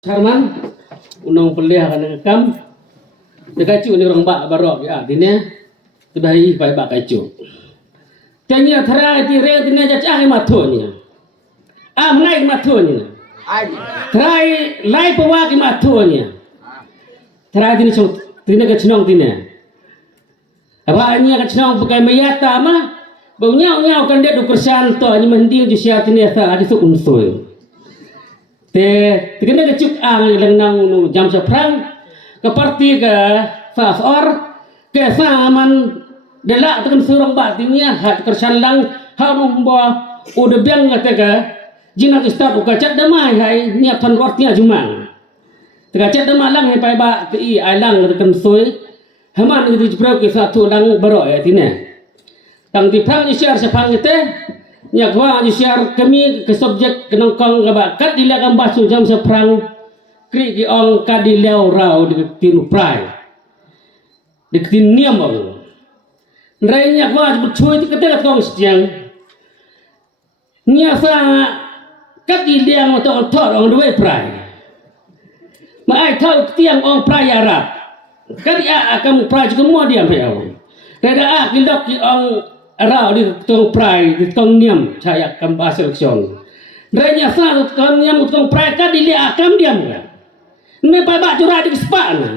Sarman unang pelih akan kam dekacu ni orang bak barok ya dine tebahi pai bak kacu tanya thara ti re dine jacah mathonya menai mathonya thrai lai pawa ki mathonya thara dine chong dine ka chnong dine aba anya ka chnong pakai mayata ma bau nyau kan dia du kersan to ni mending ju sia dine sa adi su unsoi kena kecuk ang ilang nang jam seprang ke parti ke fasor ke saman delak tekan surang batinya hat kersalang hambo udah biang kata ke jinak start ukacat damai hai niat tan rotnya jumang tekacat damai lang hai pai ba ti alang tekan soi haman itu jebro ke satu lang baro ya tine tang di prang ni share sepang itu nya kwa ni share kami ke subjek kenang kong ka ba kat dilakan basu jam seprang kri ki ong ka dilau rau di tin prai di tin niam ong rai nya kwa chui ti kata kong siang nya sa kat dilang to thor ong doi prai ma ai thau tiang ong prai arab kat ya akan prai juga mo diam ya ong rada a ki lok ki ong rau di tong prai di tong niam saya kam bahasa leksion renya sa tong niam tong prai ka di lia kam diam ka me pa ba curah di spa na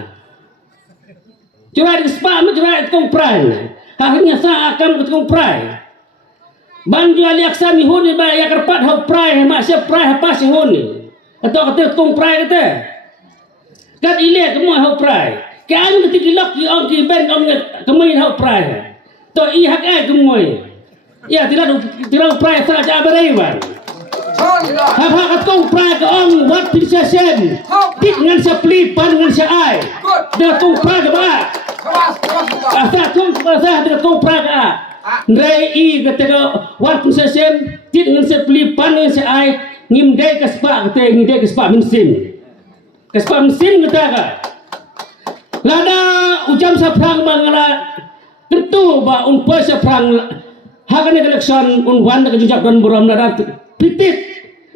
curah di spa me curah tong prai na hanya sa akam tong prai banju ali aksami honi ba ya kerpat ho prai ma se prai apa se honi atau kata tong prai kata kat ile kemo ho prai kan ketik lok ki ong ki ben ong kemain ho prai to i hak ai kemoy ya tidak prai saja berewan ha katong prai ke ong wat bisa sen tik ngan sepli pan ngan se ai da tong prai ke ba asa tong prai ka ndai i ketika wat bisa sen tik ngan sepli pan ngan se ai ngim dai ke spa kete ngim dai ke spa minsim kata ka lada ujam saprang mangala tentu ba un puasa perang hakan election un wan ke jujak don borom na pitit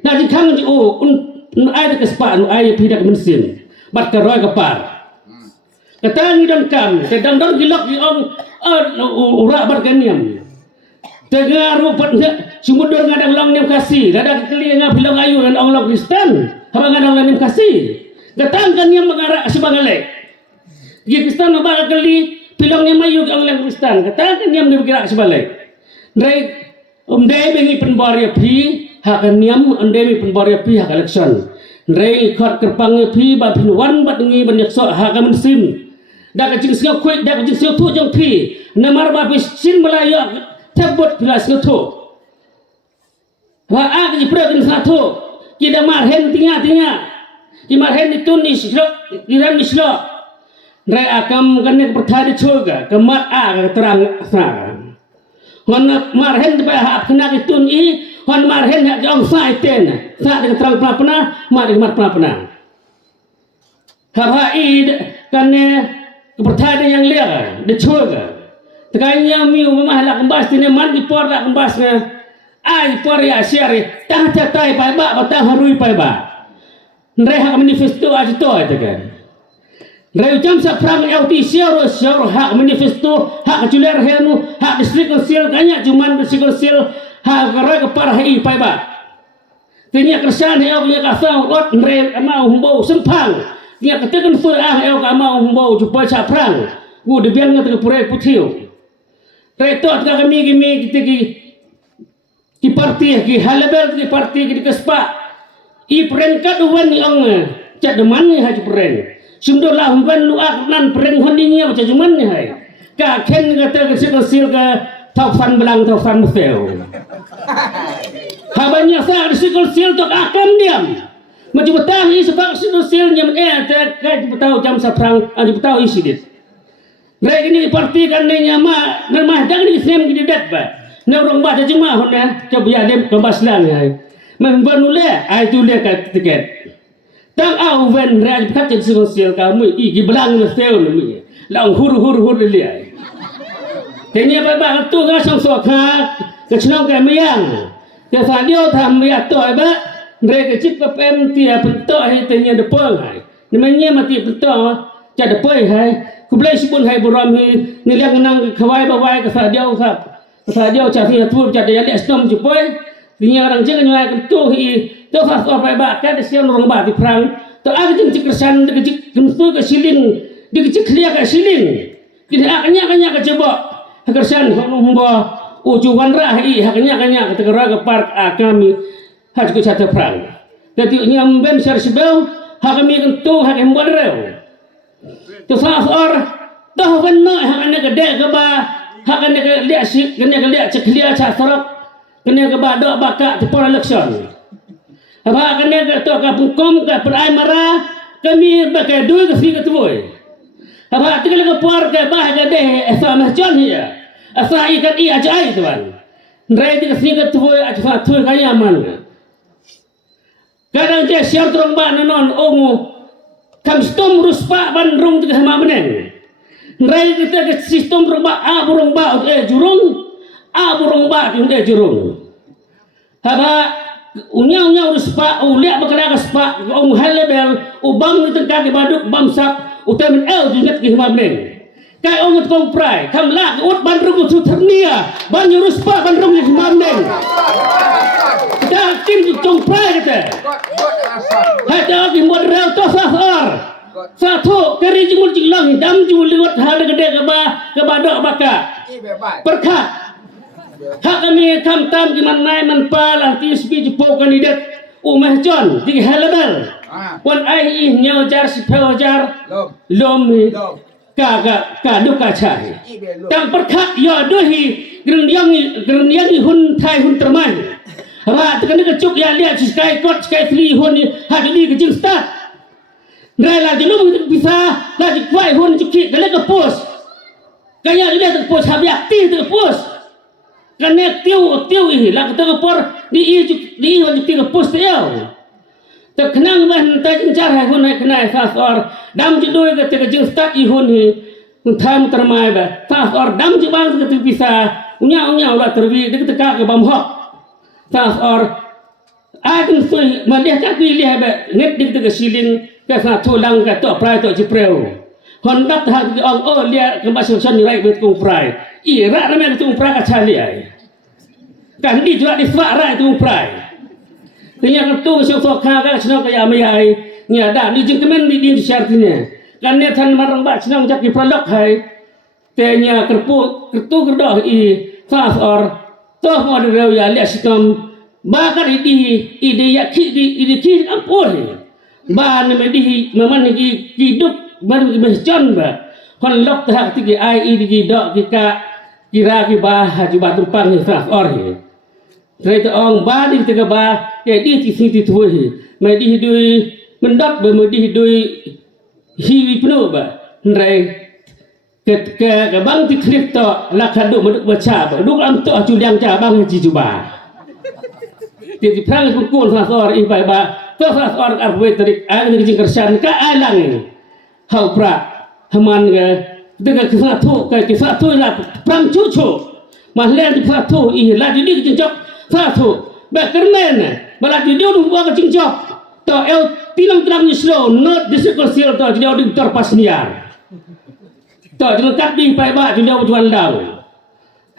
na dikang ji un ai ke spa un ai pidak mensin bat ke roy ke par kata ni dan kam ke dang don gilok di on ura bar kaniam tega rupat sumudor ngadang long nem kasih dada keli ngap bilang ayu dan ong long Kristen haba ngadang long nem kasih datang kaniam mengarak sebagai dia Kristen ba keli pilang ni mayu ang lang Kristen katakan niam dia bergerak sebalik dai dai bengi penbaria pi hakan niam dai penbaria pi hak election dai khot kerpang pi ba pinwan bat ngi banyak so hakan sim da ka jing sio kwit da ka jing sio tu jong pi namar ba pi sin malaya tabot pilas tu wa a ki prekin satu kita marhen tinga ki marhen itu ni silo diran mislo Rai akam kena perthadi choga kemat a terang sa hon marhen te hap kena kitun i hon marhen hak jong sai ten sa de terang prapna mar de mat prapna ha i kene perthadi yang lia de choga tekanya miu memah lak kembas tine man di por lak kembas na ai por ya syari tah tai pai ba batang harui pai ba rai hak manifesto a to te kan Rai jam saprang LT share hak manifesto hak juler henu hak distrik konsil kanya cuman distrik konsil hak rai ke parhai pai ba tinya kersan el nya kasau rot rai mau humbo sempang nya ketekan su el ka mau humbo jupa saprang ku de biang ngat ke purai putiu rai to ka kami ki parti ki halabel ki parti ki kespa i peringkat wan ni ong cak deman ni ha peren sumber lah humban lu nan pereng honinya macam cuman ni hai ka ken kata kesil ke taufan belang taufan musel habanya sa kesil tu akam diam macam betang i sebab kesil nya tak ka betau jam saprang aju betau isi dit rek ini parti kan ni nyama nemah dak ni sem gidi dat ba na urang ba cuma honna coba ya dem kembas lang hai membanule ai tu le ka tiket tang au ven rai kat jen sosial kamu i belang mesel ni lang hur le ai tenya ba tu ga sang so kha ke chnong ke miang ke sa dio tham ya to ba mereka cipta PMT bentuk hai tanya depan hai namanya mati bentuk jadi depan hai kublai sibun hai buram hi niliang nang khawai bawai ke sadio cari tu jadi ada stom jupai dinya orang jangan nyai kentu hi tu fas apa ba ka desian orang ba di perang tu ada jeng cikersan dikecik kentu ke siling dikecik clear ke siling kita akanya ke coba kersan humba ujuan rahi haknya ketegara ke park kami haj ku cata perang jadi nyamben sersebel hakami kentu hakim bodreu tu fas dah benar haknya gede ke ba haknya ke liak sik kena ke liak ceklia sarok kena ke badok bakak tepor election apa kena ke to ka pungkom ke perai marah kami pakai duit ke sini tuoi apa tinggal ke por ke bah gede asa mahjon ya asa ikan ajai tuan rai ke sini tuoi aja tuoi kaya man kadang je siar terong ba non ongu kam stom ruspa bandrung tiga hama benen rai kita ke sistem terong ba burung ba jurung burung ba jurung apa unya ruspa uliak bakal spa ong halebel ubang ni tengkak ke baduk bamsak utamen junat ke himabnen kai ong kong prai kam la ut bandrung tu ternia ban ruspa bandrung ke himabnen dah tim jong prai kata hada ke model to sahar satu keri jumul jinglang dam jumul liwat hal gede ke baduk baka perkat hak kami kam tam di mana manpalah ti speech po kandidat umah John di halabel wan ai nyau jar sipajar lom ka duka chai tam perkhat yo dohi gernyang hun thai hun terman ra tekan ke cuk ya lihat sky court sky free hun hadili ke jing start rela jelum bisa la di kwai hun cuk gale ke pos kaya lihat ke pos habyak ti ke pos karena tiu ini lah kita por di wajib tiga post ya terkenang ban tajin cara hun kena sasor dam judoi ke jeng start ihun hi tham termai ba sasor dam jibang ke bisa unya ulah terbi de teka ke bamhok sasor agen sui malih ka pilih ba net dik ke siling ke sa tulang ke to prai to jipreu hondak ha ong lia ke masuk rai bet kung prai ira ramai tu prai ka chali ai kan di juga di suara itu prai ternyata tu sok kha ka senang ka ya mai ai nya da ni jing kemen di syartnya kan ne than marang ba senang jak di prolog hai tenya kertu kerdoh i fas or toh model ya lihat sistem ba ka di ide ya ki ampun ba ne di memang ni hidup baru besjon ba kon lok tak tigi ai di dok kita kira ki ba haju ba tumpang ni fas or hi Trai tu orang badi tiga bah, jadi di sini tuai. Mai di hidui mendak ber mai di hidui hiwi penuh bah. Trai ke bang ti klip tu lakhan duk meduk baca bah. Duk am tu juliang cabang jijuba. Jadi perang pukul sasor ibai bah. Tu sasor arway terik ang ni jingkersan ka alang. Hau pra haman ke dengan kisah tu lah perang cucu. Mahlian di satu lah jadi jinjok satu bakermen bala dia dulu buat cincok to tilang slow not disekursir to dia di terpas niar to jengkat di pai ba dia jual dau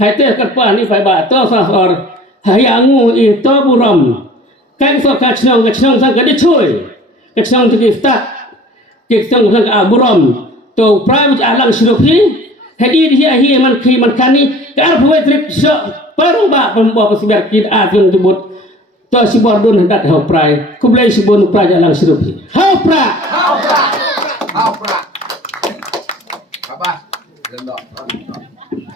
hai te kerpan ni pai ba to sahor hayangu itu buram kan so kacnong sang ka de choi kacnong ti start kacnong sang ka buram to private alang siropi hadi dia hi man kani ka arpwe trip so baru ba pembawa sebiar kid atun tebut to si bordun hendak hau prai kublai si bonu prai alang siropi hau pra